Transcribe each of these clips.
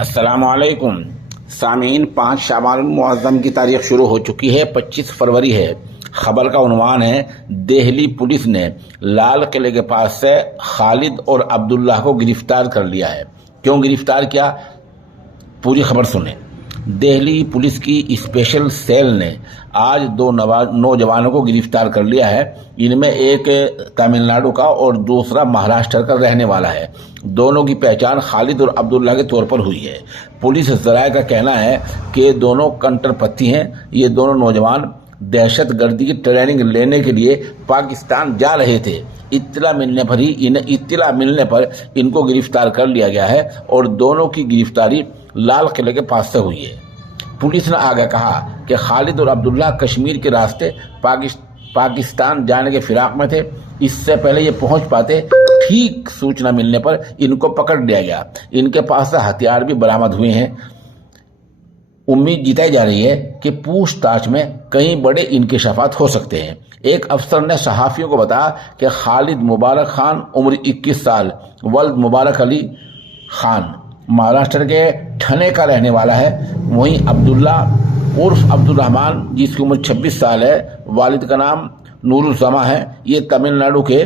السلام علیکم سامعین، 5 شعبان المعظم کی تاریخ شروع ہو چکی ہے، 25 فروری ہے۔ خبر کا عنوان ہے دہلی پولیس نے لال قلعے کے پاس سے خالد اور عبداللہ کو گرفتار کر لیا ہے۔ کیوں گرفتار کیا؟ پوری خبر سنیں۔ دہلی پولیس کی اسپیشل سیل نے آج 2 نوجوانوں کو گرفتار کر لیا ہے۔ ان میں ایک تمل ناڈو کا اور دوسرا مہاراشٹر کا رہنے والا ہے۔ دونوں کی پہچان خالد اور عبداللہ کے طور پر ہوئی ہے۔ پولیس ذرائع کا کہنا ہے کہ دونوں کنٹر پتی ہیں۔ یہ دونوں نوجوان دہشت گردی کی ٹریننگ لینے کے لیے پاکستان جا رہے تھے۔ اطلاع ملنے پر ان کو گرفتار کر لیا گیا ہے اور دونوں کی گرفتاری لال قلعے کے پاس سے ہوئی ہے۔ پولیس نے آگے کہا کہ خالد اور عبداللہ کشمیر کے راستے پاکستان جانے کے فراق میں تھے۔ اس سے پہلے یہ پہنچ پاتے، ٹھیک سوچنا ملنے پر ان کو پکڑ لیا گیا۔ ان کے پاس سے ہتھیار بھی برآمد ہوئے ہیں۔ امید جتائی جا رہی ہے کہ پوچھ تاچھ میں کئی بڑے انکشافات ہو سکتے ہیں۔ ایک افسر نے صحافیوں کو بتایا کہ خالد مبارک خان عمر 21 سال، ولد مبارک علی خان، مہاراشٹر کے ٹھنے کا رہنے والا ہے۔ وہیں عبداللہ عرف عبدالرحمان، جس کی عمر 26 سال ہے، والد کا نام نور السما ہے، یہ تمل ناڈو کے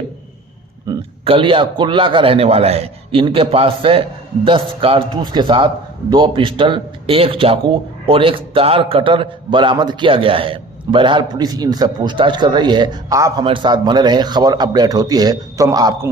کلیا کلا کا رہنے والا ہے۔ ان کے پاس سے 10 کارتوس کے ساتھ 2 پسٹل، 1 چاقو اور 1 تار کٹر برآمد کیا گیا ہے۔ بہرحال پولیس ان سے پوچھ تاچھ کر رہی ہے۔ آپ ہمارے ساتھ بنے رہیں، خبر اپڈیٹ ہوتی ہے تو ہم آپ کو